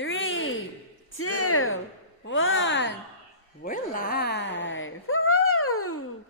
3, 2, 1. We're live. Woohoo!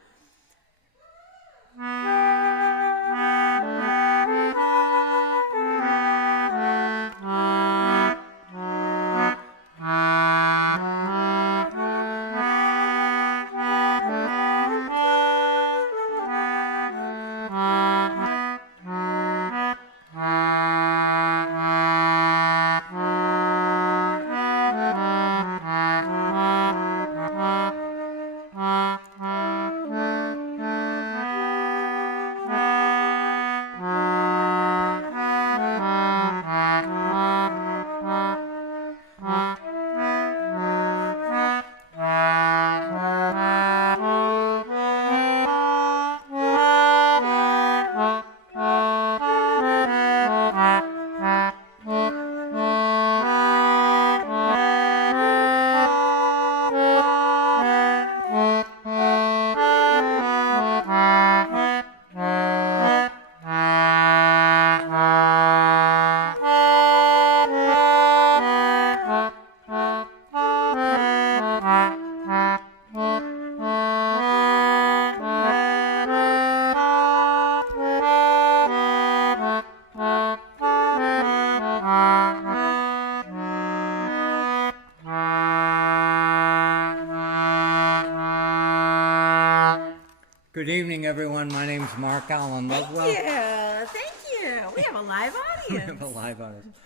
Good evening, everyone. My name is Mark Allen Lovewell. Thank you. We have a live audience. We have a live audience.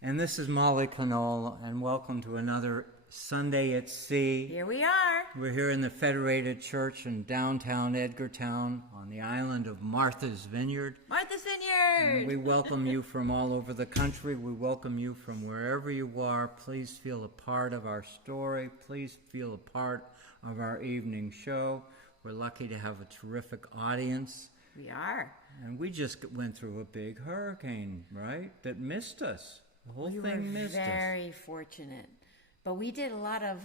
And this is Molly Conole, and welcome to another Sunday at Sea. Here we are. We're here in the Federated Church in downtown Edgartown on the island of Martha's Vineyard. Martha's Vineyard. And we welcome you from all over the country. We welcome you from wherever you are. Please feel a part of our story. Please feel a part of our evening show. We're lucky to have a terrific audience. We are. And we just went through a big hurricane, right? That missed us. The whole thing missed us. We were very fortunate. But we did a lot of,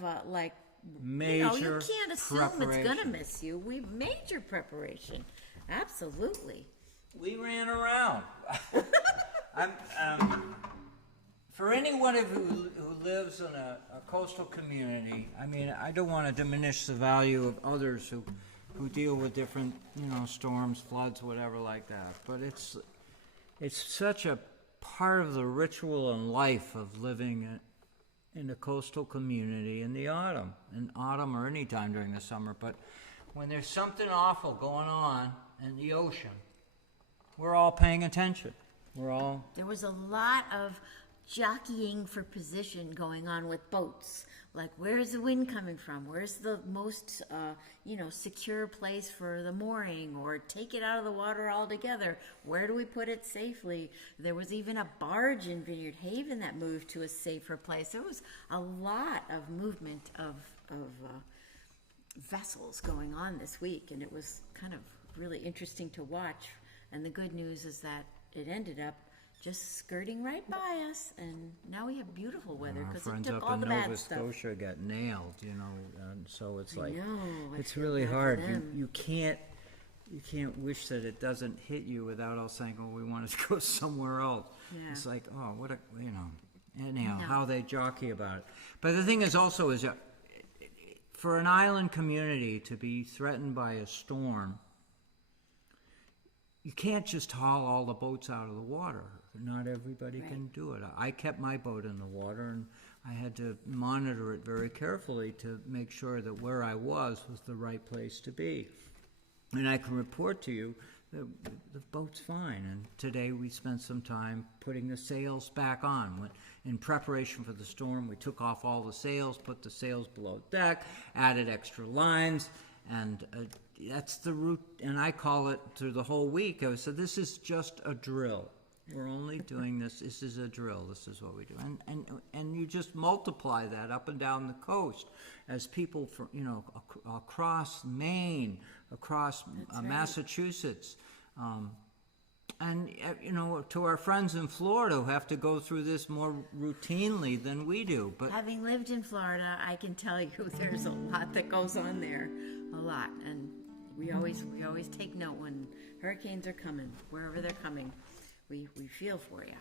major you can't assume it's going to miss you. We major preparation. Absolutely. We ran around. For anyone who lives in a coastal community, I mean, I don't want to diminish the value of others who deal with different, storms, floods, whatever like that. But it's such a part of the ritual and life of living in a coastal community in the autumn or any time during the summer. But when there's something awful going on in the ocean, we're all paying attention. There was a lot of jockeying for position going on with boats. Like, where's the wind coming from? Where's the most, secure place for the mooring, or take it out of the water altogether? Where do we put it safely? There was even a barge in Vineyard Haven that moved to a safer place. There was a lot of movement of vessels going on this week, and it was kind of really interesting to watch. And the good news is that it ended up just skirting right by us, and now we have beautiful weather because it took all the bad stuff. Nova Scotia got nailed, and so it's like it's feel really bad hard. for them. You can't wish that it doesn't hit you without all saying, "Oh, we want to go somewhere else." Yeah. It's like, oh, what a anyhow, how they jockey about it. But the thing is also is for an island community to be threatened by a storm, you can't just haul all the boats out of the water. Not everybody can do it. I kept my boat in the water, and I had to monitor it very carefully to make sure that where I was the right place to be. And I can report to you that the boat's fine. And today we spent some time putting the sails back on. In preparation for the storm, we took off all the sails, put the sails below deck, added extra lines, and that's the route. And I call it through the whole week. I said, this is just a drill. We're only doing this. This is a drill. This is what we do. And you just multiply that up and down the coast as people from, across Maine, across Massachusetts, and to our friends in Florida who have to go through this more routinely than we do. But having lived in Florida, I can tell you there's a lot that goes on there, a lot. And we always take note when hurricanes are coming, wherever they're coming. We feel for you.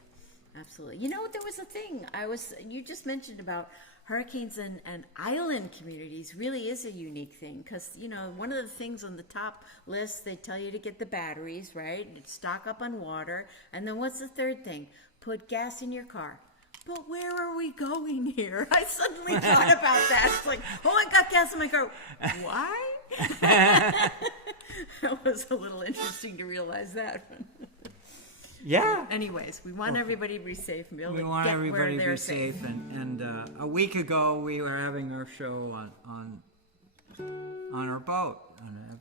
Absolutely. You know, there was a thing you just mentioned about hurricanes and island communities really is a unique thing because, you know, one of the things on the top list, they tell you to get the batteries, right? Stock up on water. And then what's the third thing? Put gas in your car. But where are we going here? I suddenly thought about that. It's like, oh, I got gas in my car. Why? That was a little interesting to realize that. Yeah. Anyways, we want everybody to be safe and be able We to want get everybody where to they're be safe. And a week ago, we were having our show on our boat,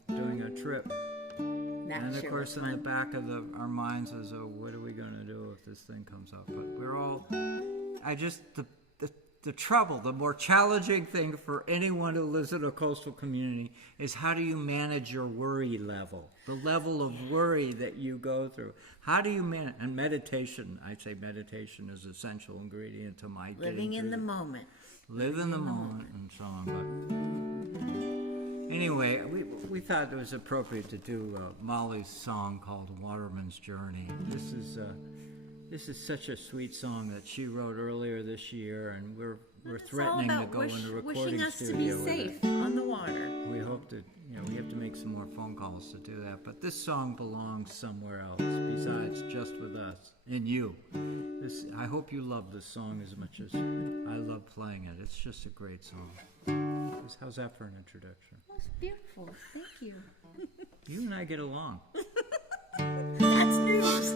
doing a trip. And of course, in the back of our minds is, oh, what are we going to do if this thing comes up? But we're all, the trouble, the more challenging thing for anyone who lives in a coastal community is how do you manage your worry level, the level of worry that you go through. How do you manage? And meditation, I'd say meditation is an essential ingredient to my living in the moment. Live in the moment and so on. But anyway, we thought it was appropriate to do Molly's song called "Waterman's Journey." This is such a sweet song that she wrote earlier this year, and we're threatening to go in the recording wishing us studio to be safe with it. on the water. We hope to, we have to make some more phone calls to do that. But this song belongs somewhere else besides just with us and you. I hope you love this song as much as I love playing it. It's just a great song. How's that for an introduction? That's beautiful. Thank you. You and I get along. That's news.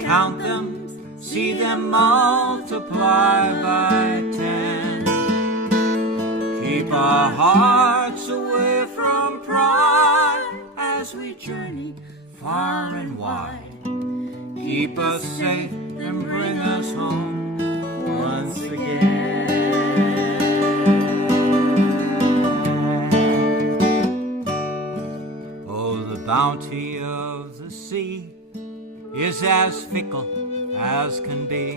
Count them, see them multiply by 10. Keep our hearts away from pride as we journey far and wide. Keep us safe and bring us home once again. Oh, the bounty of the sea is as fickle as can be,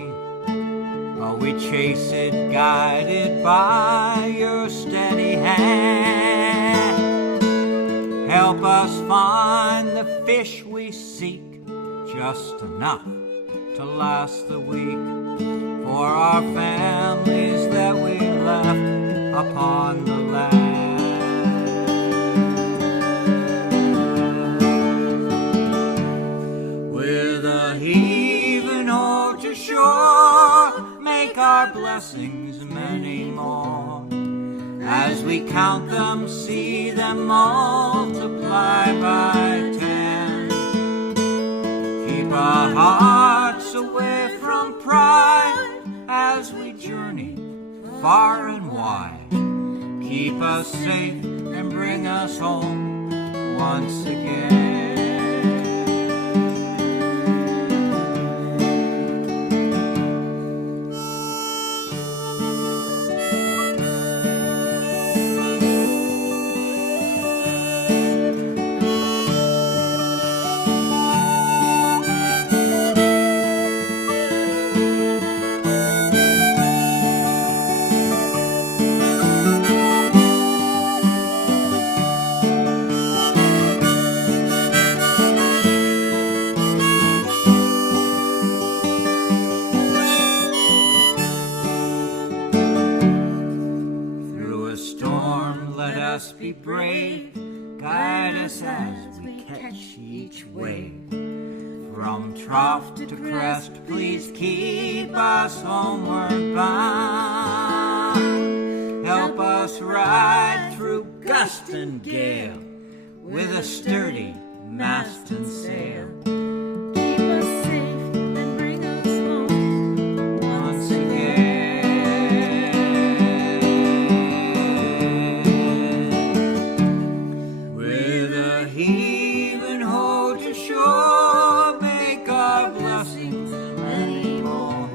but we chase it guided by your steady hand. Help us find the fish we seek, just enough to last the week, for our families that we left upon the land. With a heaving ho to shore, make our blessings many more. As we count them, see them multiply by 10. Keep our hearts away from pride as we journey far and wide. Keep us safe and bring us home once again. us be brave, guide us as we catch each wave. From trough to crest, please keep us homeward bound. Help us ride through gust and gale with a sturdy mast and sail. Keep us safe and bring us home once again. With a heave and ho to shore, make our blessings many more.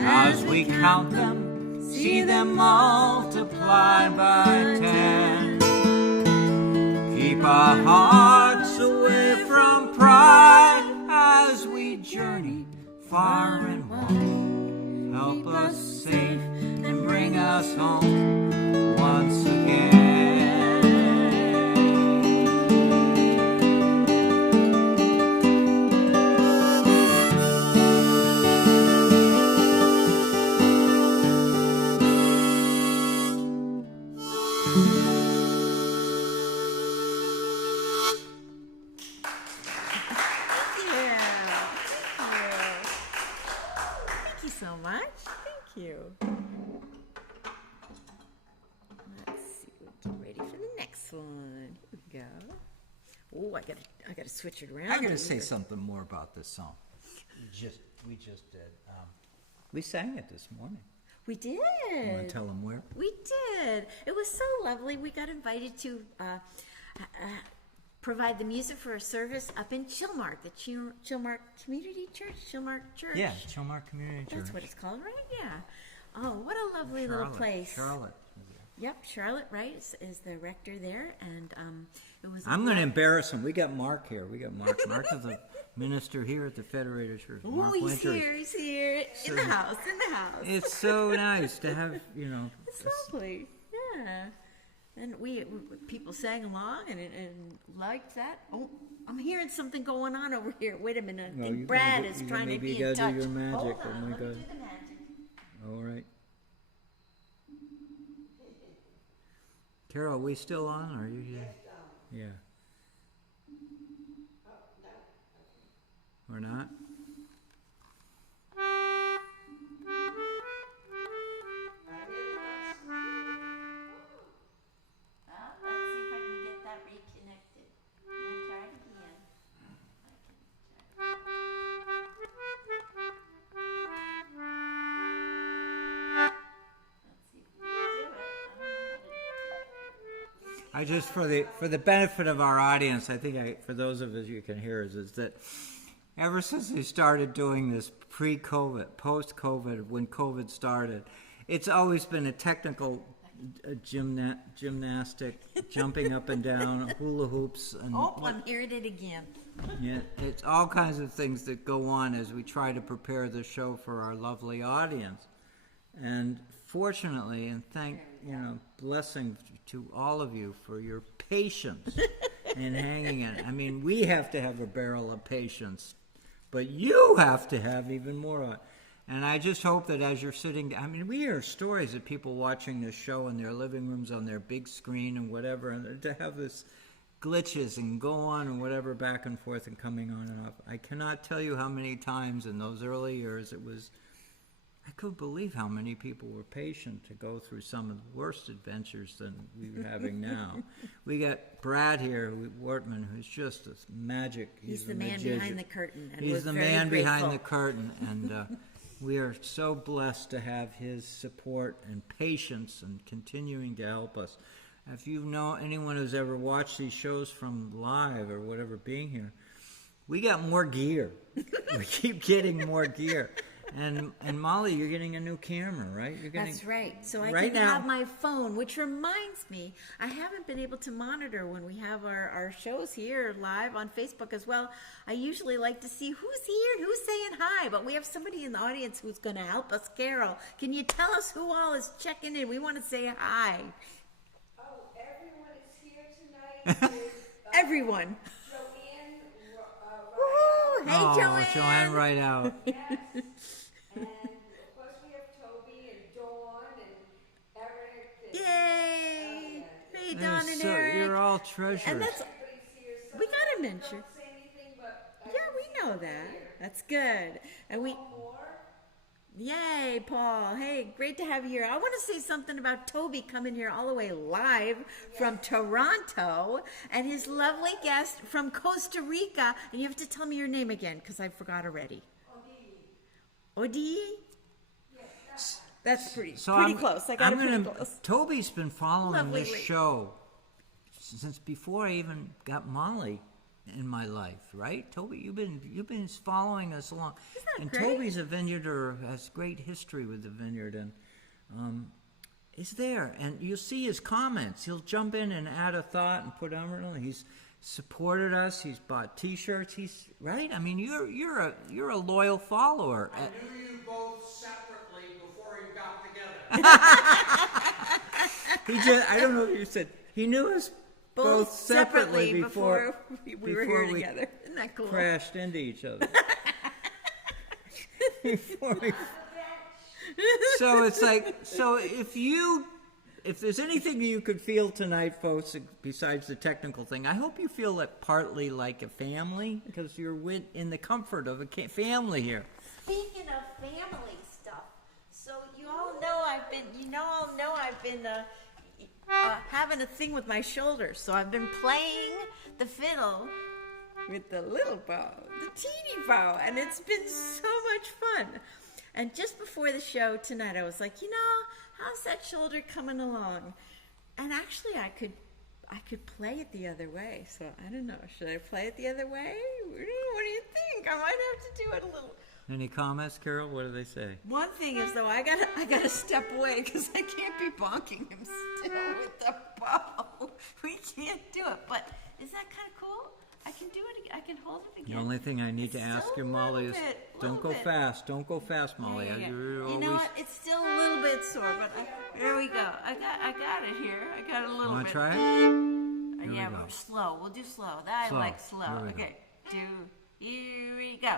As we count them, see them multiply by 10. Keep our hearts away from pride as we journey far and wide. Help us safe and bring us home once again. so much. Thank you. Let's see. We'll get ready for the next one. Here we go. Oh, I gotta switch it around. I gotta say something more about this song. We just did. We sang it this morning. We did. You want to tell them where? We did. It was so lovely. We got invited to provide the music for a service up in Chilmark, the Chilmark Community Church, Chilmark Church. Yeah, Chilmark Community Church. That's what it's called, right? Yeah. Oh, what a lovely little place. Charlotte. Yep, Charlotte, right, is the rector there, and it was. I'm going to embarrass him. We got Mark here. We got Mark. Mark is a minister here at the Federated Church. Oh, he's here. He's here in the house. It's so nice to have, It's lovely. Yeah. And people sang along and liked that. Oh, I'm hearing something going on over here. Wait a minute. I think Brad is trying to be in touch. Maybe you got to do your magic. Hold on, oh my let God. me do the magic. All right. Carol, are we still on? Or are you? Yeah. Or not? Let's see if I can get that reconnected. I'm going to try it again. Let's see if we can do it. I just, for the benefit of our audience, I think for those of us you can hear is that ever since we started doing this pre-COVID, post-COVID, when COVID started, it's always been a technical gymnastic, jumping up and down, hula hoops. And I'm hearing it again. Yeah, it's all kinds of things that go on as we try to prepare the show for our lovely audience. And fortunately, and blessing to all of you for your patience in hanging in. I mean, we have to have a barrel of patience, but you have to have even more of it. And I just hope that as you're sitting, we hear stories of people watching this show in their living rooms on their big screen and whatever, and to have this glitches and go on and whatever back and forth and coming on and off. I cannot tell you how many times in those early years I couldn't believe how many people were patient to go through some of the worst adventures than we're having now. We got Brad here, Wortman, who's just this magic. He's the man behind the curtain. And He's the man behind the curtain, and we are so blessed to have his support and patience and continuing to help us. If you know anyone who's ever watched these shows from live or whatever being here, we got more gear. We keep getting more gear. And Molly, you're getting a new camera, right? That's right. So I can have my phone, which reminds me, I haven't been able to monitor when we have our shows here live on Facebook as well. I usually like to see who's here and who's saying hi, but we have somebody in the audience who's going to help us. Carol, can you tell us who all is checking in? We want to say hi. Oh, everyone is here tonight. Everyone. Joanne, Hey, Joanne. Joanne right out. yes. And of course we have Toby and Dawn and Eric. And, Yay! Hey, Dawn. you're all treasures. And that's, Everybody's here. Some we got a mention. don't say anything, but Yeah, we know that. That's good. And we, more. yay, Paul. Hey, great to have you here. I want to say something about Toby coming here all the way live from Toronto and his lovely guest from Costa Rica. And you have to tell me your name again because I forgot already. Odi? That's pretty close. I got it pretty close. Toby's been following Lovely this lady. show since before I even got Molly in my life, right? Toby, you've been following us along. Isn't that and great? Toby's a vineyarder, has great history with the vineyard, and is there. And you'll see his comments. He'll jump in and add a thought and put on. He's supported us. He's bought T-shirts. He's right. I mean, you're a loyal follower. I knew you both separately before you got together. I don't know if you said he knew us both separately before we were here together. Isn't that cool? crashed into each other. So it's like, if there's anything you could feel tonight, folks, besides the technical thing, I hope you feel it partly like a family, because you're in the comfort of a family here. Speaking of family stuff, so you all know I've been having a thing with my shoulders. So I've been playing the fiddle with the little bow, the teeny bow, and it's been so much fun. And just before the show tonight, I was like, how's that shoulder coming along? And actually, I could play it the other way. So I don't know. Should I play it the other way? What do you think? I might have to do it a little. Any comments, Carol? What do they say? One thing is though, I gotta step away because I can't be bonking him still with the bow. We can't do it. But is that kind of cool? I can do it. I can hold it again. The only thing I need to ask you, Molly, is don't go fast. Don't go fast, Molly. Yeah. You're You know what? It's still a little bit sore, but there we go. I got it here. I got it a little Want bit. to try it? Here Yeah, we go. we're slow. We'll do slow. That Slow. I like slow. Here we go. Okay. Here we go.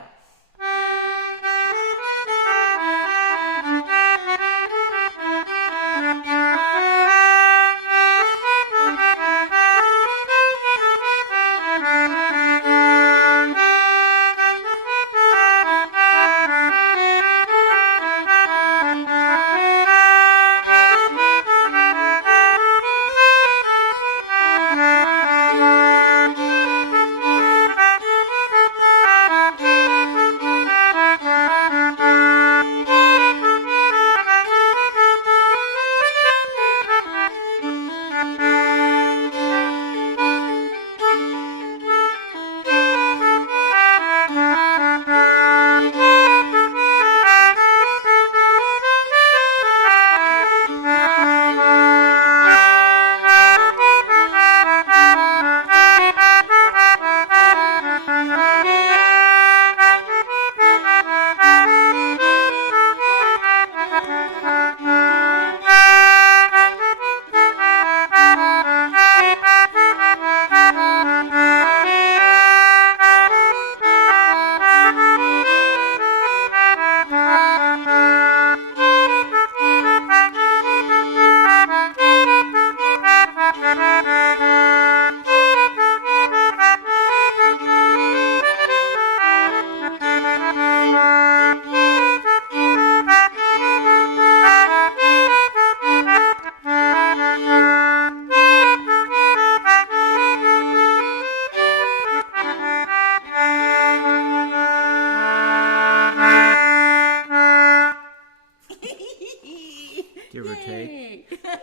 Give or take. Yay!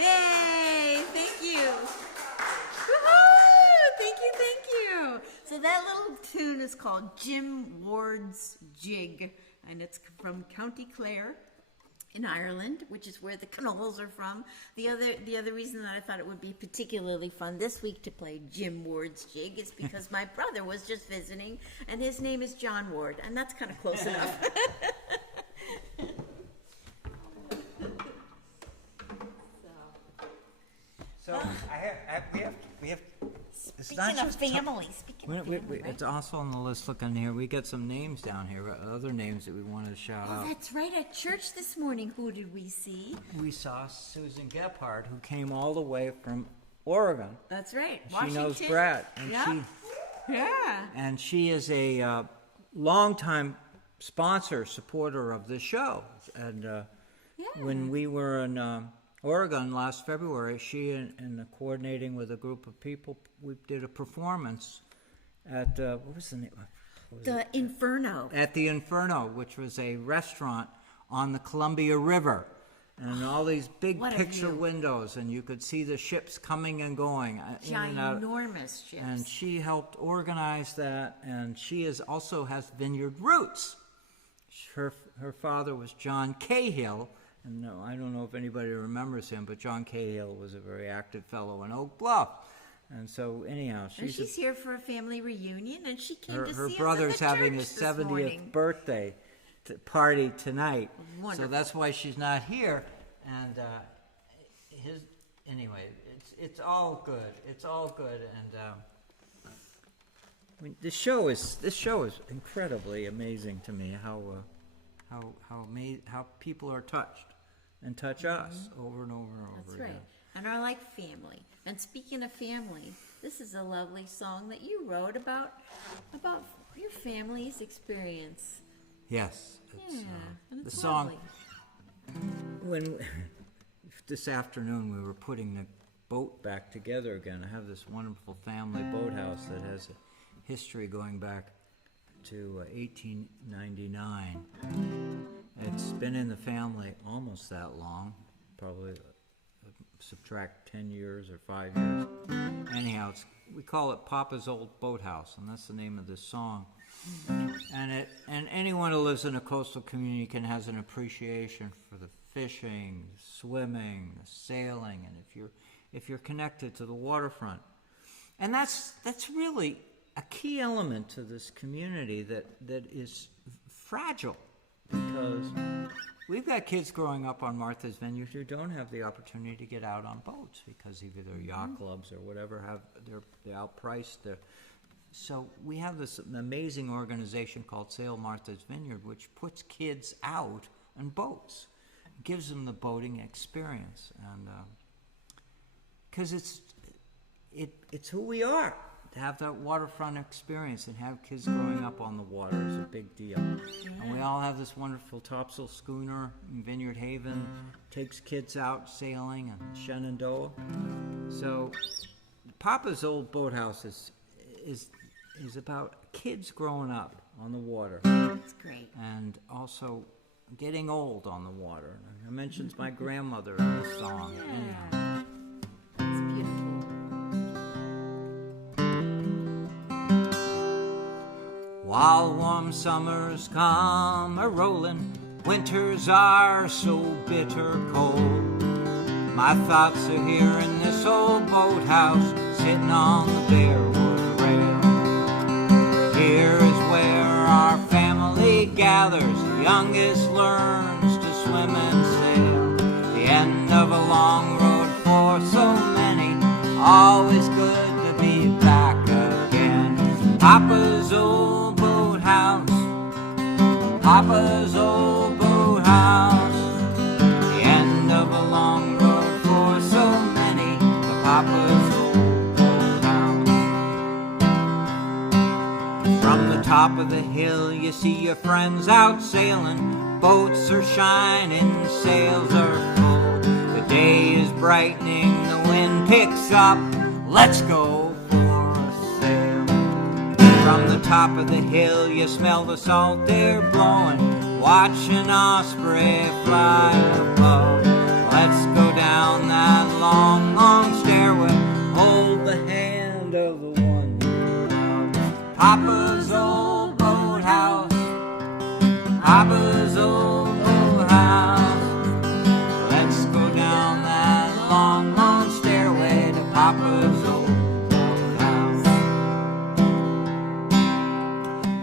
Yay! Thank you. Woohoo! Thank you. So that little tune is called Jim Ward's Jig, and it's from County Clare in Ireland, which is where the Conoles are from. The other reason that I thought it would be particularly fun this week to play Jim Ward's Jig is because my brother was just visiting, and his name is John Ward, and that's kind of close enough. So we have. It's Speaking of family, It's also on the list looking here. We got some names down here, other names that we wanted to shout Oh, out. that's right. At church this morning, who did we see? We saw Susan Gephardt, who came all the way from Oregon. That's right. She Washington. knows Brad. And Yeah. she is a longtime supporter of this show. And when we were in Oregon last February, she and coordinating with a group of people, we did a performance at, what was the name? The Inferno. At the Inferno, which was a restaurant on the Columbia River. And all these big What a picture view. windows, and you could see the ships coming and going in and out. Ginormous ships. And she helped organize that, and she also has Vineyard roots. Her father was John Cahill, and no, I don't know if anybody remembers him, but John Cahill was a very active fellow in Oak Bluff. And so anyhow, she's here for a family reunion, and she came to see her us brother's at the having church his this 70th morning. birthday party tonight. Wonderful. So that's why she's not here. And anyway, it's all good. It's all good. And this show is incredibly amazing to me. How people are touched and touch us over and over and over That's again. right. And are like family. And speaking of family, this is a lovely song that you wrote about your family's experience. Yes. Yeah, and the it's song. lovely. When this afternoon we were putting the boat back together again, I have this wonderful family boathouse that has a history going back to 1899. It's been in the family almost that long, probably subtract 10 years or 5 years. Anyhow, we call it Papa's Old Boathouse, and that's the name of this song. And anyone who lives in a coastal community has an appreciation for the fishing, the swimming, the sailing, and if you're connected to the waterfront. And that's really a key element to this community that is fragile, because we've got kids growing up on Martha's Vineyard who don't have the opportunity to get out on boats because either their yacht clubs or whatever they're outpriced. So we have this amazing organization called Sail Martha's Vineyard, which puts kids out on boats, gives them the boating experience, and because it's who we are. To have that waterfront experience and have kids growing up on the water is a big deal. And we all have this wonderful topsail schooner in Vineyard Haven, takes kids out sailing, and Shenandoah. So Papa's Old Boathouse is about kids growing up on the water. That's great. And also getting old on the water. I mentioned my grandmother in this song. Anyhow. It's beautiful. While warm summers come a-rolling, winters are so bitter cold. My thoughts are here in this old boathouse, sitting on the bare wood rail. Here is where our family gathers, the youngest learns to swim and sail. The end of a long road for so many, always good to be back again. Papa's old boathouse, Papa's old boathouse. The end of a long road for so many, the Papa's old boathouse. From the top of the hill you see your friends out sailing. Boats are shining, sails are full. The day is brightening, the wind picks up. Let's go for a sail. From the top of the hill you smell the salt air blowing, watch an osprey fly above. Let's go down that long, long stairway, hold the hand of the one you love. Papa's old boathouse, Papa's old boathouse. Let's go down that long, long stairway to Papa's old boathouse.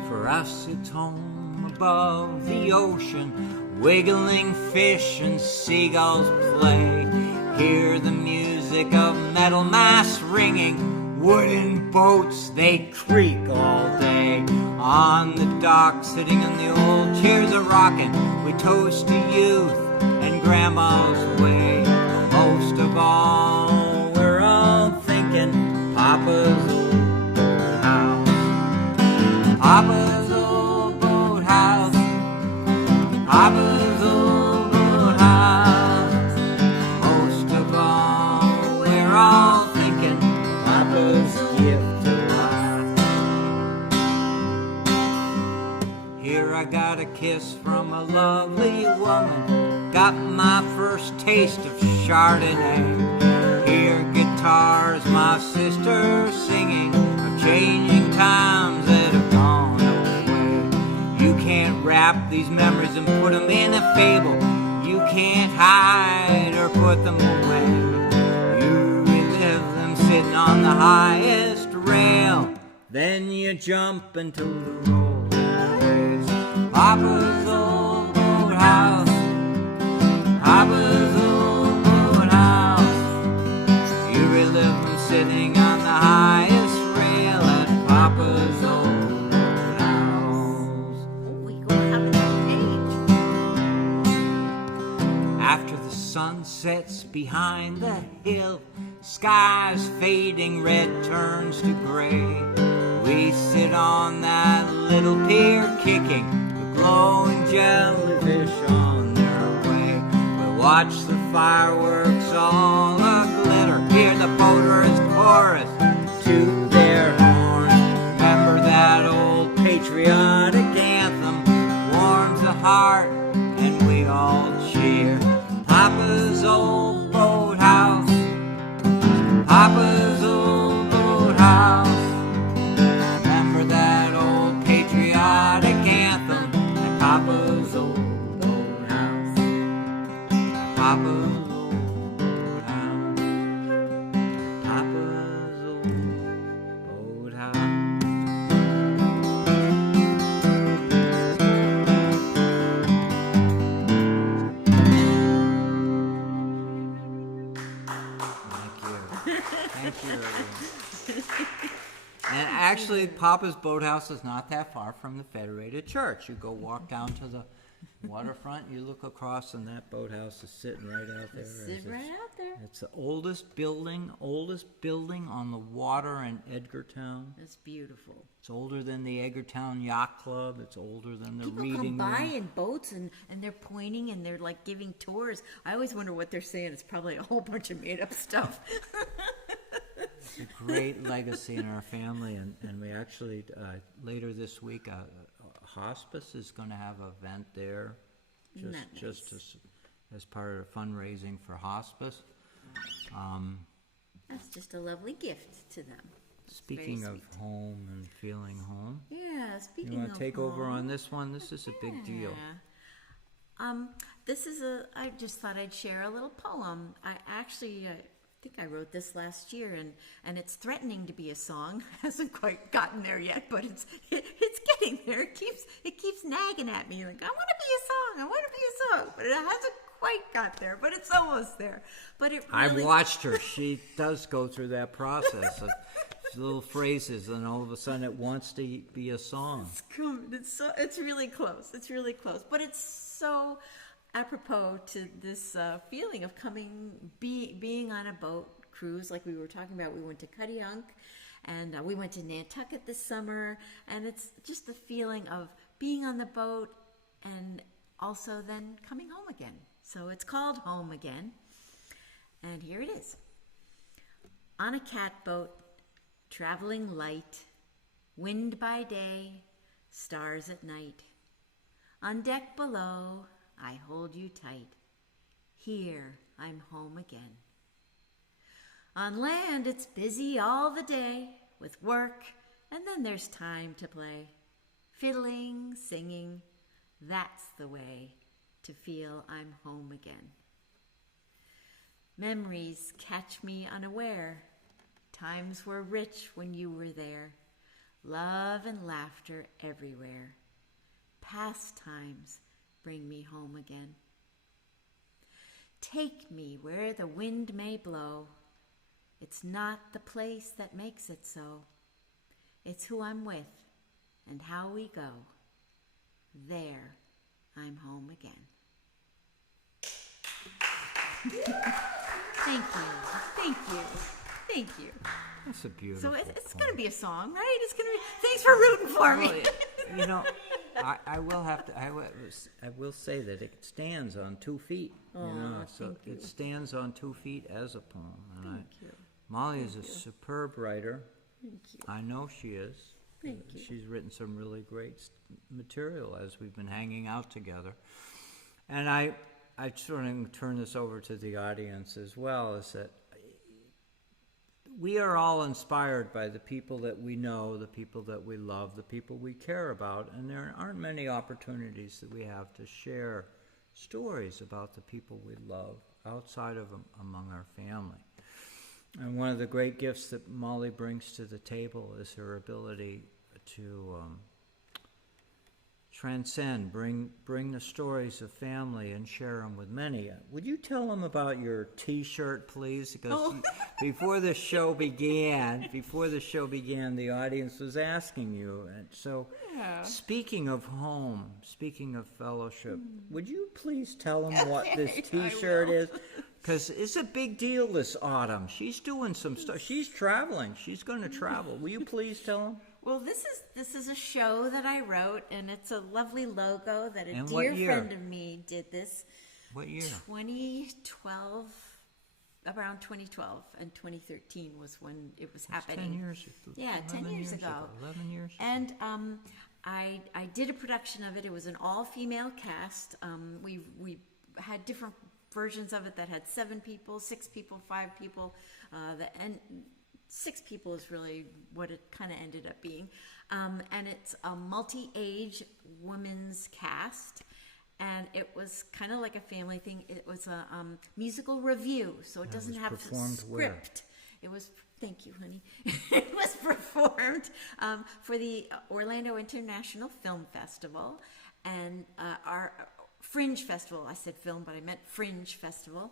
For us it's home above the ocean, wiggling fish and seagulls play. Hear the music of metal masts ringing, Wooden boats, they creak all day. On the dock, sitting in the old chairs a rockin', we toast to youth and grandma's way. Most of all, we're all thinking Papa's old boathouse. Papa's old boathouse. Papa's old boathouse. Most of all, we're all thinking Papa's gift to us. Here I got a kiss from a lovely woman, got my first taste of Chardonnay. Here guitars, my sister singing of changing times that have gone away. You can't wrap these memories and put them in a fable. You can't hide or put them away. You relive them sitting on the highest rail, then you jump into the rolling waves. Papa's old boathouse. Papa's old boathouse. You relive them sitting on the highest rail at Papa's old boathouse. We go have that page. After the sun sets behind the hill, sky's fading, red turns to gray. We sit on that little pier kicking the glowing jellyfish on their way. We watch the fireworks all a-glitter, hear the boaters chorus to their horns. Remember that old patriotic anthem warms the heart and we all cheer. Papa's old boathouse. Papa's old boathouse. Remember that old patriotic anthem at Papa's old boathouse. At Papa's old boathouse. At Papa's old boathouse. Thank you, everyone. And actually, Papa's Boathouse is not that far from the Federated Church. You go walk down to the waterfront, you look across, and that boathouse is sitting right out there. Sit right out there. It's the oldest building on the water in Edgartown. It's beautiful. It's older than the Edgartown Yacht Club. It's older than the People reading come by room. in boats and they're pointing and they're like giving tours. I always wonder what they're saying. It's probably a whole bunch of made up stuff. It's a great legacy in our family, and we actually, later this week, hospice is going to have an event there, just as part of fundraising for hospice. That's just a lovely gift to them. Speaking Very of sweet. home and feeling home, Yeah, speaking you want of to take over home, on this one? This is a big deal. This is I just thought I'd share a little poem. I think I wrote this last year, and it's threatening to be a song. Hasn't quite gotten there yet, but it's getting there. It keeps nagging at me like, I want to be a song, but it hasn't quite got there, but it's almost there. But it really, I've watched her. She does go through that process of little phrases, and all of a sudden it wants to be a song. It's really close. It's really close, but it's so apropos to this feeling of being on a boat cruise, like we were talking about. We went to Cuttyunk, and we went to Nantucket this summer, and it's just the feeling of being on the boat and also then coming home again. So it's called Home Again, and here it is. On a catboat, traveling light, wind by day, stars at night. On deck below, I hold you tight. Here, I'm home again. On land, it's busy all the day with work, and then there's time to play. Fiddling, singing, that's the way to feel I'm home again. Memories catch me unaware. Times were rich when you were there. Love and laughter everywhere. Past times bring me home again. Take me where the wind may blow. It's not the place that makes it so. It's who I'm with and how we go. There, I'm home again. Thank you. Thank you. Thank you. That's a beautiful. So it's poem. going to be a song, right? It's going to be. Thanks for rooting for me. Well, you know, I will have to. I will say that it stands on 2 feet. So thank you. it stands on 2 feet as a poem. And Thank you. Molly is a superb writer. Thank you. I know she is. Thank you. She's written some really great material as we've been hanging out together. And I sort of turn this over to the audience as well, is that we are all inspired by the people that we know, the people that we love, the people we care about, and there aren't many opportunities that we have to share stories about the people we love outside of among our family. And one of the great gifts that Molly brings to the table is her ability to transcend, bring the stories of family and share them with many. Would you tell them about your T-shirt, please? Because before the show began, the audience was asking you. And so, speaking of home, speaking of fellowship, would you please tell them what this T-shirt is? Because it's a big deal this autumn. She's doing some stuff. She's traveling. She's going to travel. Will you please tell them? Well, this is a show that I wrote, and it's a lovely logo that a And what dear year? friend of me did this. What year? 2012, around 2012, and 2013 was when it was happening. 10 years. Yeah, 10 years ago. 11 years. And I did a production of it. It was an all-female cast. We had different versions of it that had 7 people, 6 people, 5 people, and 6 people is really what it kind of ended up being. And it's a multi-age women's cast, and it was kind of like a family thing. It was a musical review, so it doesn't have a performed where? script. It was, thank you, honey. It was performed for the Orlando International Film Festival and our Fringe Festival. I said film, but I meant Fringe Festival.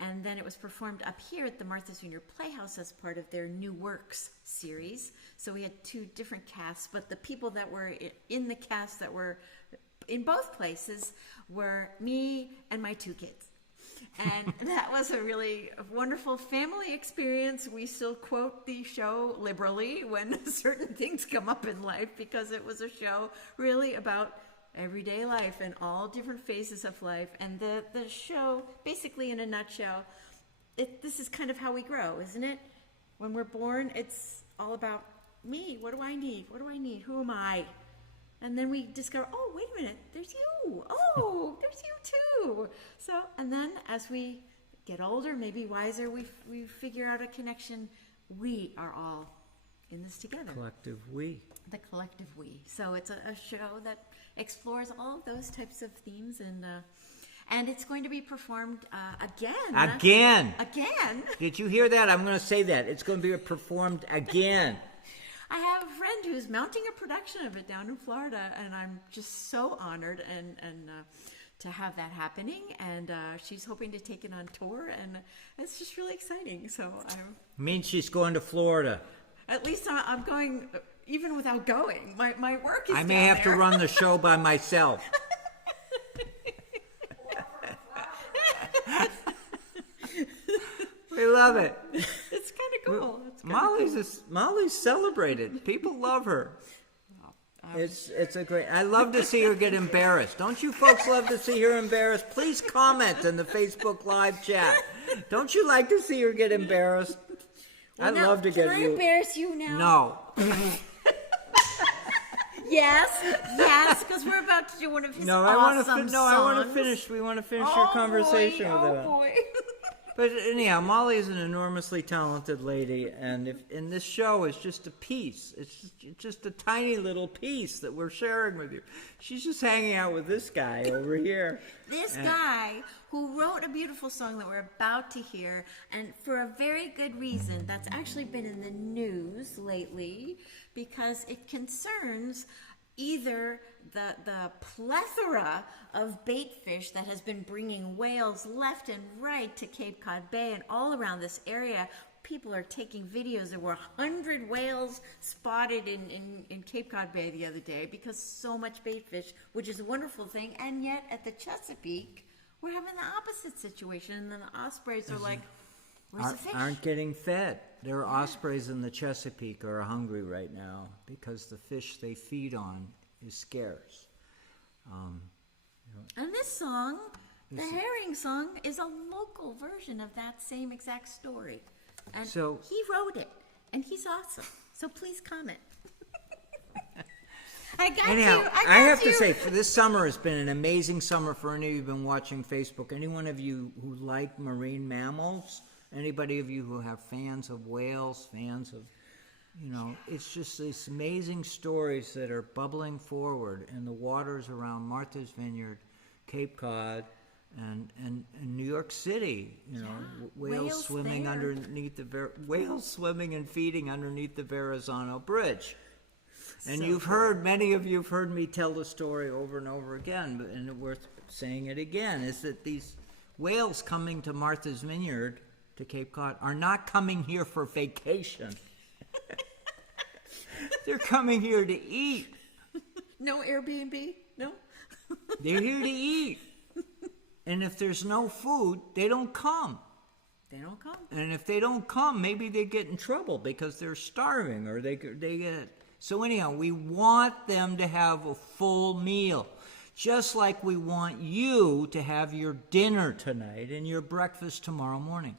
And then it was performed up here at the Martha's Vineyard Playhouse as part of their New Works series. So we had 2 different casts, but the people that were in the cast that were in both places were me and my 2 kids. And that was a really wonderful family experience. We still quote the show liberally when certain things come up in life, because it was a show really about everyday life and all different phases of life. And the show, basically in a nutshell, this is kind of how we grow, isn't it? When we're born, it's all about me. What do I need? What do I need? Who am I? And then we discover, oh, wait a minute, there's you. Oh, there's you too. So, and then as we get older, maybe wiser, we figure out a connection. We are all in this together. Collective we. The collective we. So it's a show that explores all of those types of themes, and it's going to be performed again. Again. Did you hear that? I'm going to say that. It's going to be performed again. I have a friend who's mounting a production of it down in Florida, and I'm just so honored and to have that happening. And she's hoping to take it on tour, and it's just really exciting. So Means she's going to Florida. At least I'm going, even without going. My work is I may down have there. to run the show by myself. We love it. It's kind of cool. It's kinda Molly's celebrated. People love her. It's a great. I love to see her get embarrassed. Don't you folks love to see her embarrassed? Please comment in the Facebook Live chat. Don't you like to see her get embarrassed? Well, I love to get Can I you. embarrass you now? No. Yes, because we're about to do one of his No, awesome songs. I want to finish. We want to finish your conversation with her. Oh boy. But anyhow, Molly is an enormously talented lady, and in this show is just a piece. It's just a tiny little piece that we're sharing with you. She's just hanging out with this guy over here. This guy who wrote a beautiful song that we're about to hear, and for a very good reason. That's actually been in the news lately because it concerns either the plethora of bait fish that has been bringing whales left and right to Cape Cod Bay and all around this area. people are taking videos. There were 100 whales spotted in Cape Cod Bay the other day because so much bait fish, which is a wonderful thing. And yet at the Chesapeake, we're having the opposite situation. And then the ospreys are like, where's the fish? Aren't getting fed. Their ospreys in the Chesapeake are hungry right now because the fish they feed on is scarce. And this song, the herring song, is a local version of that same exact story. And So- he wrote it, and he's awesome. So please comment. I got Anyhow, you. I have to say, for this summer has been an amazing summer for any of you who've been watching Facebook. Any one of you who like marine mammals, anybody of you who have fans of whales, fans of, it's just these amazing stories that are bubbling forward in the waters around Martha's Vineyard, Cape Cod, and New York City. Whales whales swimming there. underneath whales swimming and feeding underneath the Verrazano Bridge. And many of you have heard me tell the story over and over again, and it's worth saying it again, is that these whales coming to Martha's Vineyard, to Cape Cod, are not coming here for vacation. They're coming here to eat. No Airbnb? No? They're here to eat. And if there's no food, they don't come. They don't come. And if they don't come, maybe they get in trouble because they're starving or they get... So anyhow, we want them to have a full meal. Just like we want you to have your dinner tonight and your breakfast tomorrow morning.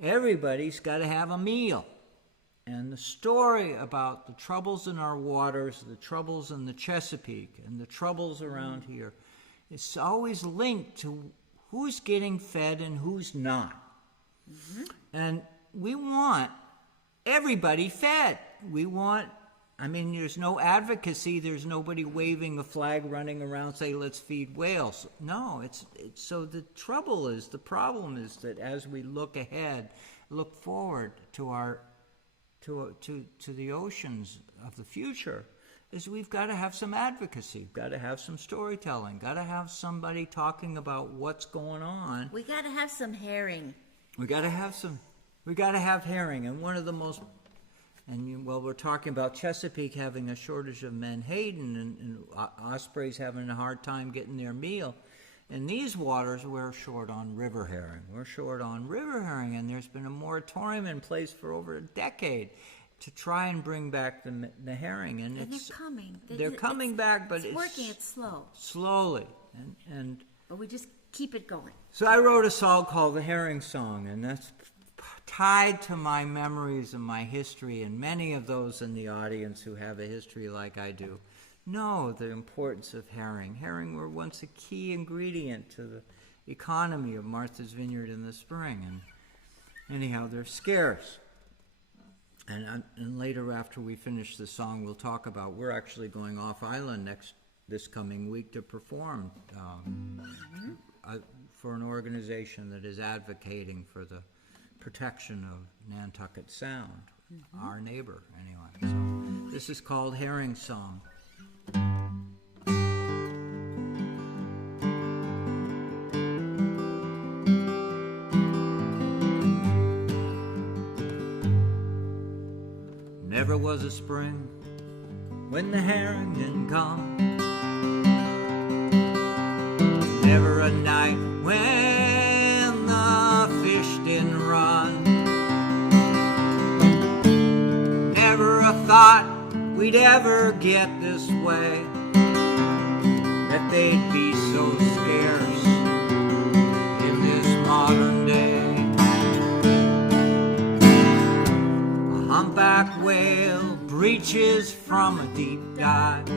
Everybody's got to have a meal. And the story about the troubles in our waters, the troubles in the Chesapeake, and the troubles around here, is always linked to who's getting fed and who's not. Mm-hmm. And we want everybody fed. There's no advocacy. There's nobody waving a flag running around saying, let's feed whales. No, so the problem is that as we look ahead, look forward to to the oceans of the future, is we've got to have some advocacy, got to have some storytelling, got to have somebody talking about what's going on. We got to have some herring. We got to have herring, and one of the most... we're talking about Chesapeake having a shortage of menhaden and ospreys having a hard time getting their meal. In these waters, we're short on river herring. And there's been a moratorium in place for over a decade to try and bring back the herring. And they're coming. They're coming back, but it's working. It's slow. Slowly. But we just keep it going. So I wrote a song called The Herring Song, and that's tied to my memories and my history, and many of those in the audience who have a history like I do know the importance of herring. Herring were once a key ingredient to the economy of Martha's Vineyard in the spring, and anyhow, they're scarce. And later, after we finish the song, we'll talk about, we're actually going off island this coming week to perform for an organization that is advocating for the protection of Nantucket Sound, our neighbor, anyway. So this is called Herring Song. Never was a spring when the herring didn't come. Never a night when the fish didn't run. Never a thought we'd ever get this way, that they'd be so scarce in this modern day. A humpback whale breaches from a deep dive.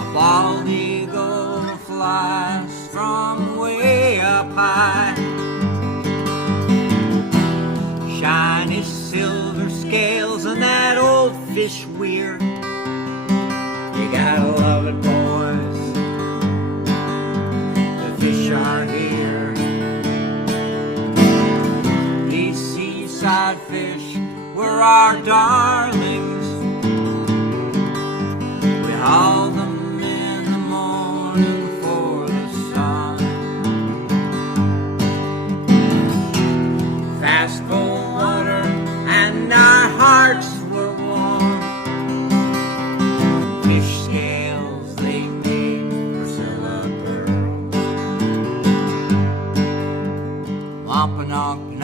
A bald eagle flies from way up high. Shiny silver scales and that old fish weir. You gotta love it, boys. The fish are here. These seaside fish were our darlings. We hauled them in the morning for the sun. Fast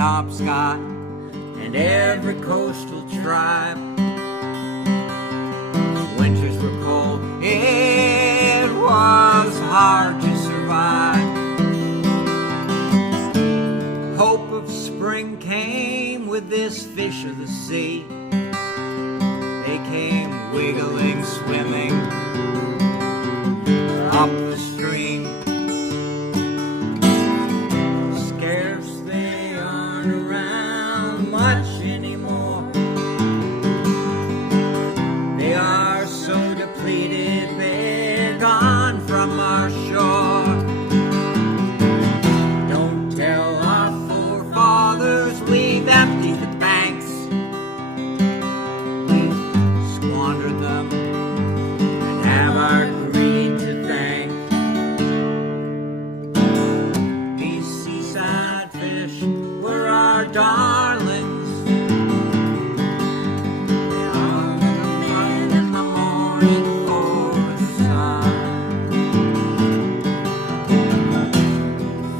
Penobscot, and every coastal tribe. Winters were cold, it was hard to survive. Hope of spring came with this fish of the sea. They came wiggling, swimming up the stream. Scarce they aren't around much anymore. They are so depleted, they're gone from our shore. Don't tell our forefathers we've emptied the banks. We've squandered them and have our greed to thank. These seaside fish were our darlings. They are the men in the morning for the sun.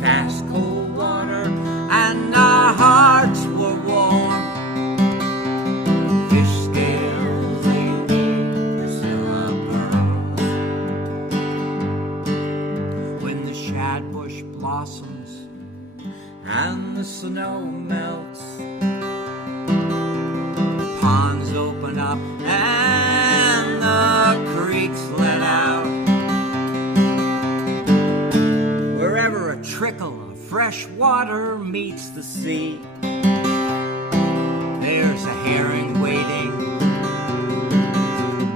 Fast cold water and our hearts were warm. Fish scales they need Priscilla pearls. When the shad bush blossoms and the snow melts, the ponds open up and the creeks let out. Wherever a trickle of fresh water meets the sea, there's a herring waiting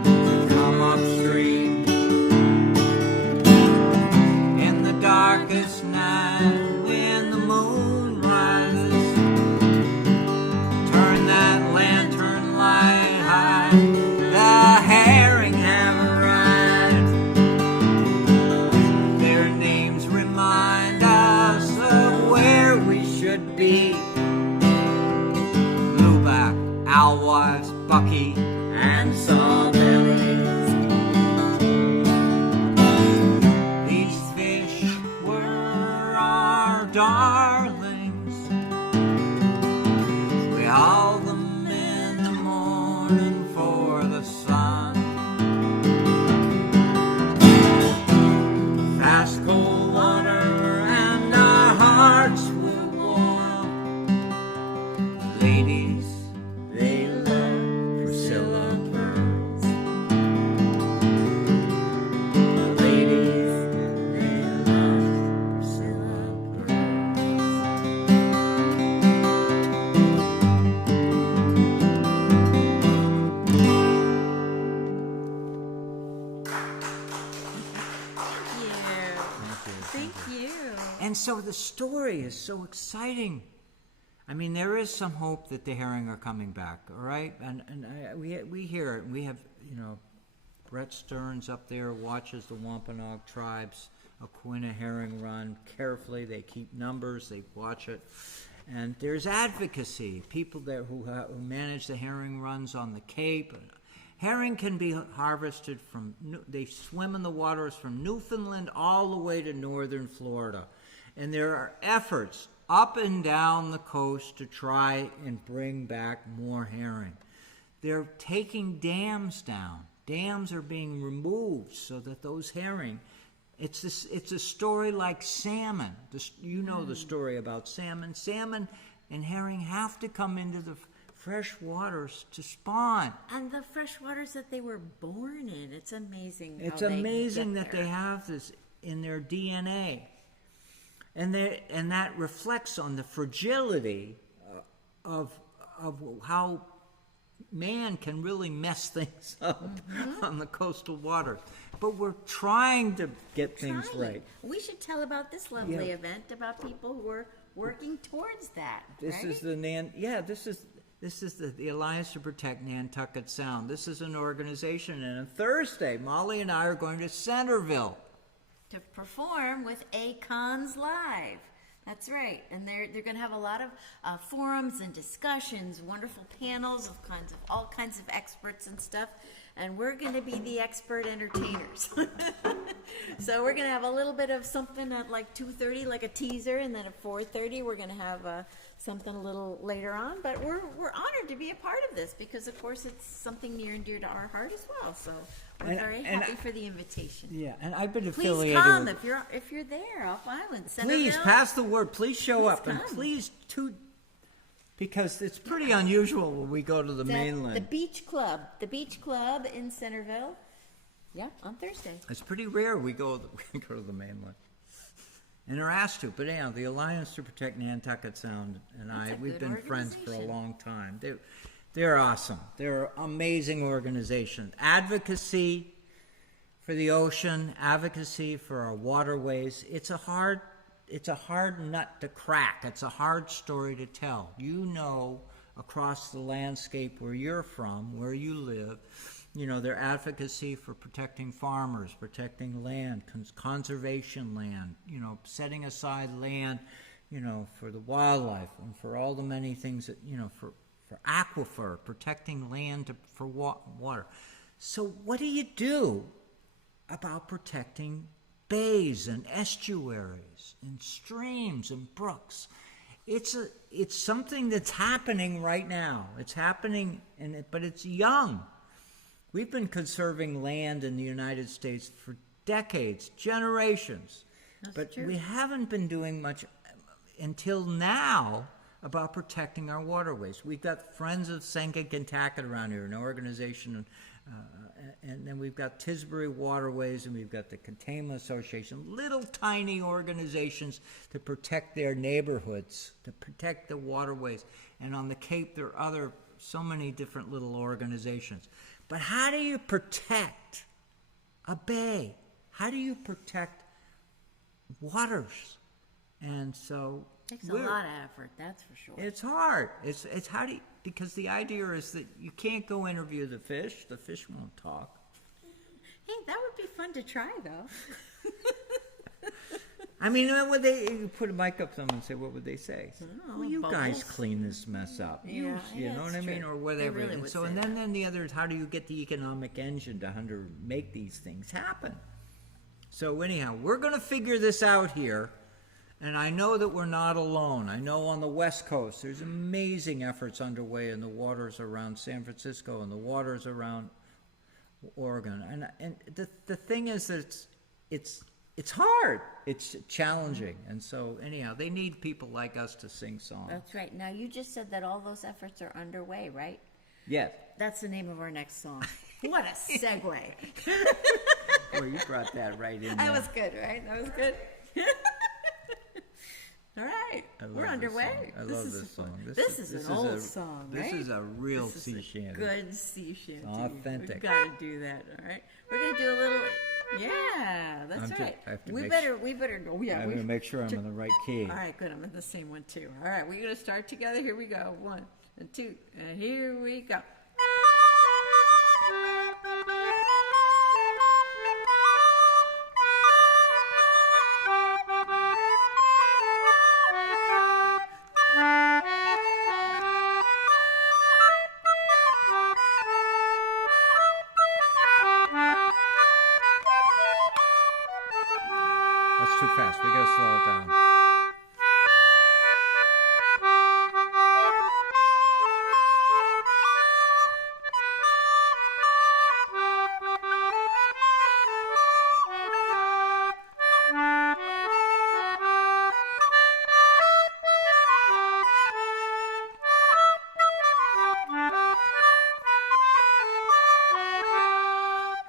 to come upstream. In the darkest night, when the moon rises, turn that lantern light high. The herring have arrived. Their names remind us of where we should be. Blueback, alewives, bucky, and sawberries. These fish were our darlings. We hauled them in the morning for the sun. Fast cold water and our hearts were warm. Ladies, they love Priscilla pearls. Ladies, they love Priscilla Thank you. And so the story is so exciting. I mean, there is some hope that the herring are coming back, all right? We hear it. We have, Brett Stearns up there watches the Wampanoag tribes Aquina herring run carefully. They keep numbers. They watch it. And there's advocacy. People there who manage the herring runs on the Cape. Herring can be harvested they swim in the waters from Newfoundland all the way to northern Florida. And there are efforts up and down the coast to try and bring back more herring. They're taking dams down. Dams are being removed so that those herring, it's a story like salmon. You know the story about salmon. Salmon and herring have to come into the fresh waters to spawn. And the fresh waters that they were born in, it's amazing. It's amazing that they have this in their DNA. And that reflects on the fragility of how man can really mess things up on the coastal waters. But we're trying to get things right. We should tell about this lovely event about people who are working towards that. This right? is This is the Alliance to Protect Nantucket Sound. This is an organization, and on Thursday, Molly and I are going to Centerville to perform with Acons Live. That's right, and they're going to have a lot of forums and discussions, wonderful panels of all kinds of experts and stuff. and we're going to be the expert entertainers. So we're going to have a little bit of something at like 2:30, like a teaser, and then at 4:30 we're going to have something a little later on. But we're honored to be a part of this because, of course, it's something near and dear to our heart as well. So we're very happy for the invitation. Yeah, and I've been Please affiliated come with... if you're there off island. Please Centerville. pass the word. Please show up, and come. please because it's pretty unusual when we go to the mainland. The Beach Club in Centerville. Yeah, on Thursday. It's pretty rare we go to the mainland, and are asked to. But anyhow, the Alliance to Protect Nantucket Sound and we've been friends for a long time. They're awesome. They're an amazing organization. Advocacy for the ocean, advocacy for our waterways. It's a hard nut to crack. It's a hard story to tell. You know, across the landscape where you're from, where you live, you know, their advocacy for protecting farmers, protecting land, conservation land, you know, setting aside land, you know, for the wildlife and for all the many things that, you know, for aquifer, protecting land for water. So what do you do about protecting bays and estuaries and streams and brooks? It's something that's happening right now. It's happening, but it's young. We've been conserving land in the United States for decades, generations. But we haven't been doing much until now about protecting our waterways. We've got Friends of Sankakantacket around here, an organization, and then we've got Tisbury Waterways, and we've got the Containment Association, little tiny organizations to protect their neighborhoods, to protect the waterways. And on the Cape, there are so many different little organizations. But how do you protect a bay? How do you protect waters? And so Takes a lot of effort, that's for sure. it's hard. It's how do you, because the idea is that you can't go interview the fish. The fish won't talk. Hey, that would be fun to try, though. I mean, you put a mic up to them and say, what would they say? Oh, You bubbles. guys clean this mess up. You know what I mean? true. Or whatever. They really And would so, say and that. then the other is, how do you get the economic engine to make these things happen? So anyhow, we're going to figure this out here. And I know that we're not alone. I know on the West Coast, there's amazing efforts underway in the waters around San Francisco and the waters around Oregon. And the thing is that it's hard. It's challenging. And so anyhow, they need people like us to sing songs. That's right. Now, you just said that all those efforts are underway, right? Yes. That's the name of our next song. What a segue. Well, you brought that right in there. That was good, right? That was good. All right. I love We're this underway. song. I love this song. This is an old song, right? This is a real This is sea a shanty. good sea shanty. Authentic. We've got to do that, all right? We're going to do a little... Yeah, that's right. I have to We make better... Oh, yeah. I'm going to make sure I'm in the right key. All right, good. I'm in the same one, too. All right, we're going to start together. Here we go. 1 and 2, and here we go. That's too fast. We got to slow it down.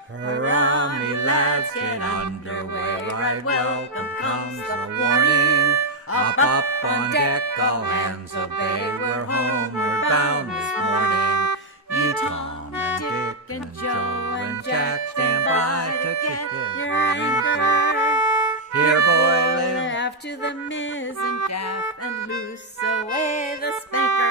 Hurrah, me lads, get underway, right welcome comes the warning. Up on deck, all hands obey, we're homeward bound this morning. You Tom and Dick and Joe and Jack stand by to kick your anchor. Here, boy, live. After the mizzen gaff and loose away the spanker.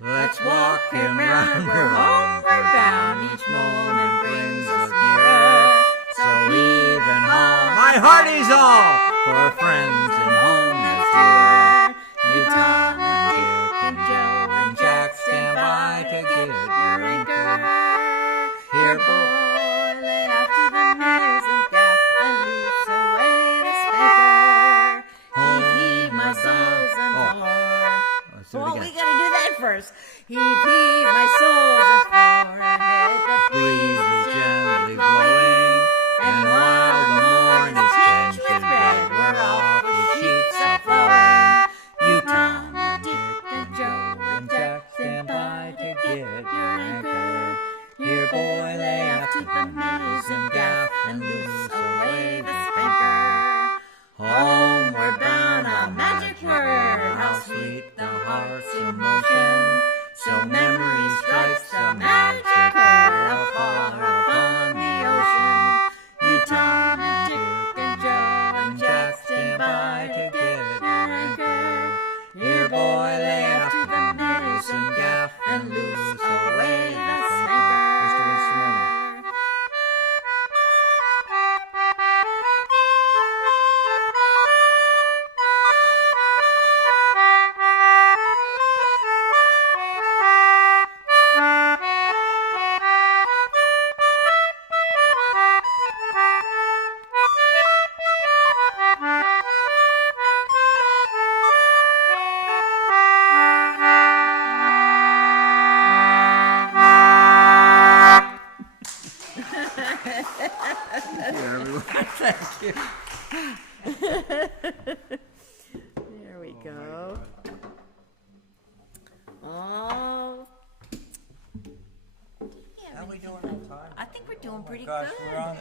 Let's walk him round, we're homeward bound. Each moment brings us nearer. So even haul my hearties all for friends and home that's dearer. You Tom and Dick and Joe and Jack stand by to get your anchor. first. Heave, heave, my soul's a forehead. The Breeze breeze is gently blowing, and while the morn is tinged with red, we're off with sheets a flowing. You, Tom, Dick, and Joe, and Jack stand by to get your anchor. Here, boy, lay up to the mizzen gaff and loose away the spanker. Homeward bound, a magic word, how sweet the heart's emotion. So memory strikes the magic chord afar upon the ocean. You, Tom, Dick, and Joe, and Jack stand by to get your anchor. Here, boy, lay up to the mizzen gaff and loose away the spanker. Mr. Instrumental. Thank you. There we go. Oh. How are we doing on time? I think we're doing pretty Gosh, good. we're on.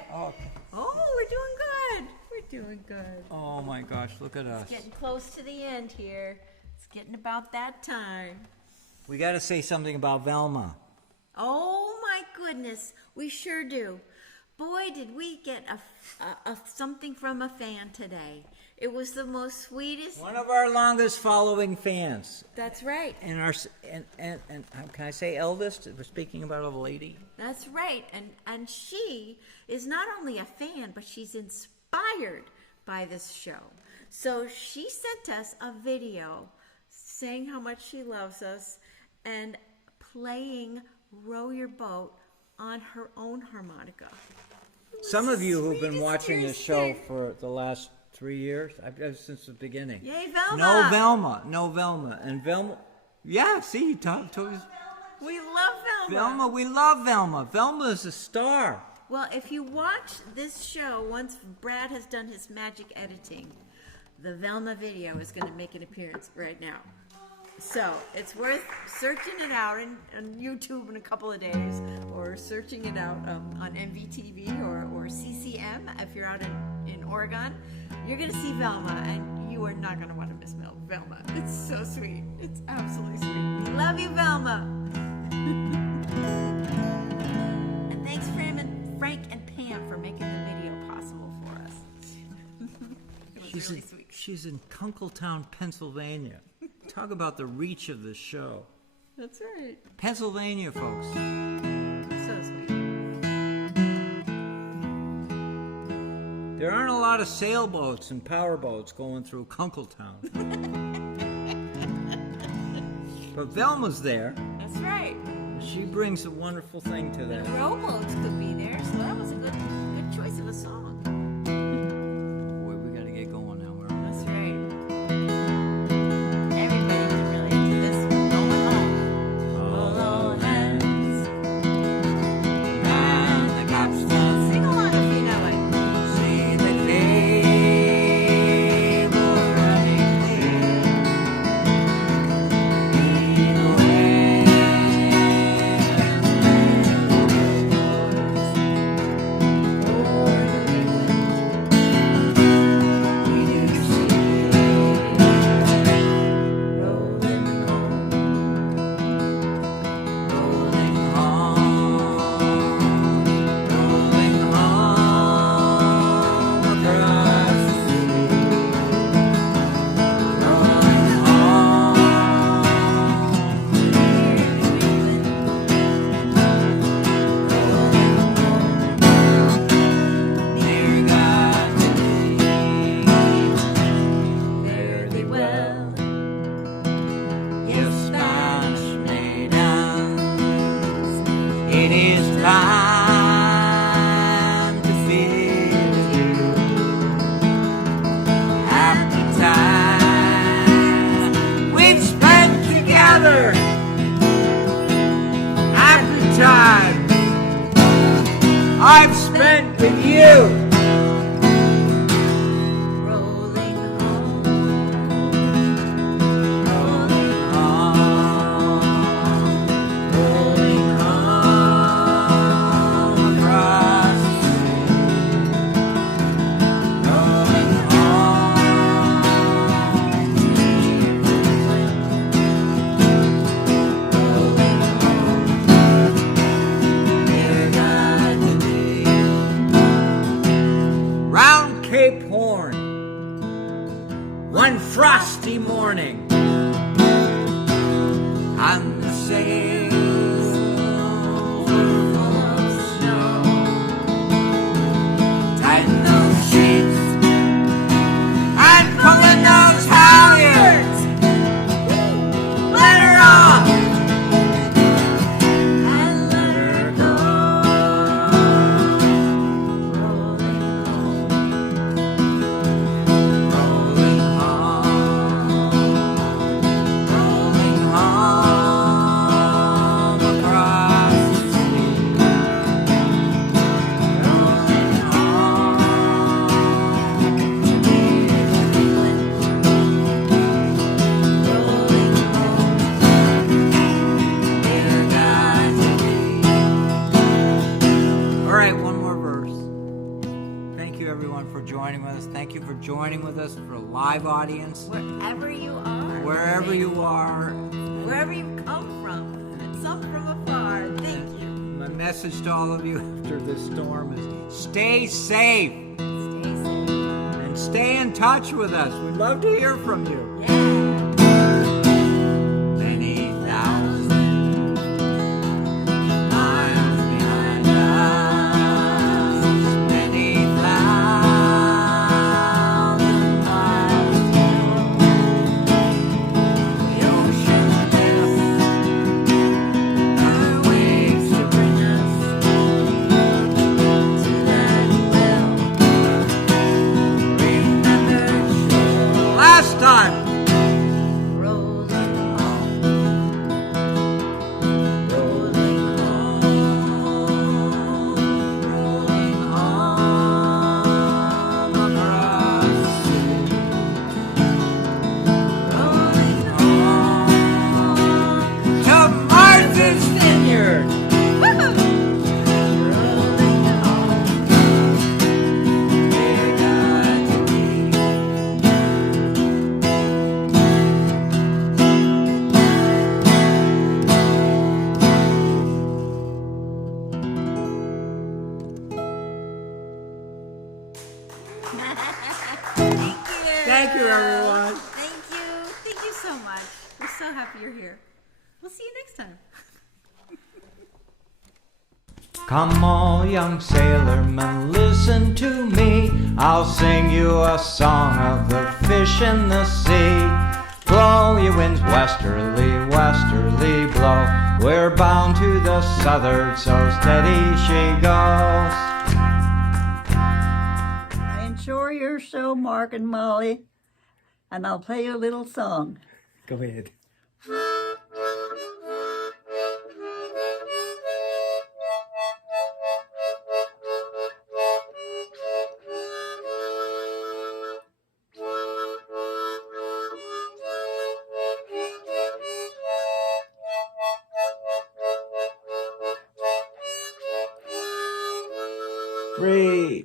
Oh, we're doing good. We're doing good. Oh my gosh, look at us. Getting close to the end here. It's getting about that time. We got to say something about Velma. Oh my goodness, we sure do. Boy, did we get a something from a fan today. It was the most sweetest. One of our longest following fans. That's right. And our and can I say eldest? We're speaking about a lady. That's right. And she is not only a fan, but she's inspired by this show. So she sent us a video saying how much she loves us and playing Row Your Boat on her own harmonica. Some of you who've been Sweetest watching this tears show there. for the last 3 years, since the beginning. Yay, Velma! No Velma, and Velma. Yeah, see, Tom told us. We love Velma. Velma, we love Velma. Velma is a star. Well, if you watch this show, once Brad has done his magic editing, the Velma video is going to make an appearance right now. So it's worth searching it out on YouTube in a couple of days, or searching it out on MVTV or CCM if you're out in Oregon. You're going to see Velma, and you are not going to want to miss Velma. It's so sweet. It's absolutely sweet. We love you, Velma. And thanks, Frank and Pam, for making the video possible for us. It was really sweet. She's in Kunkletown, Pennsylvania. Talk about the reach of this show. That's right. Pennsylvania, folks. So sweet. There aren't a lot of sailboats and powerboats going through Kunkletown. But Velma's there. That's right. She brings a wonderful thing to that. Rowboats could be there, so that was a good choice of a song. Boy, we gotta get going now. That's right. Everybody can relate to this one. Going home. All hands. And the capstan. Sing along if you know it. See the cable running clear. Lead away. For the you. Rolling home, Rolling home across the sea. Rolling round Cape Horn, one frosty morning, and the sails were full of snow. Tighten those sheets and pulling those halyards. Let her off and let her go. Rolling home across the sea. Rolling home, dear God to thee. All right, one more verse. Thank you, everyone, for joining with us. Thank you for joining with us for a live audience. wherever you are. Wherever you are, Wherever you come from. Some from afar. Thank you. my message to all of you after this storm is stay safe Stay safe. and stay in touch with us. We'd love to hear from you. Yeah. Many thousand miles behind us, many thousand miles to go. The ocean lifts her waves to bring us to that well-remembered shore. Last time. Rolling home. Rolling home across the sea. Rolling home to Martha's Vineyard. Rolling home, dear God to thee. Thank you, everyone. Thank you. Thank you so much. We're so happy you're here. We'll see you next time. Come all young sailormen, listen to me. I'll sing you a song of the fish in the sea. Blow ye winds westerly, westerly blow. We're bound to the southward, so steady she goes. I enjoy your show, Mark and Molly, and I'll play you a little song. Go ahead. Three.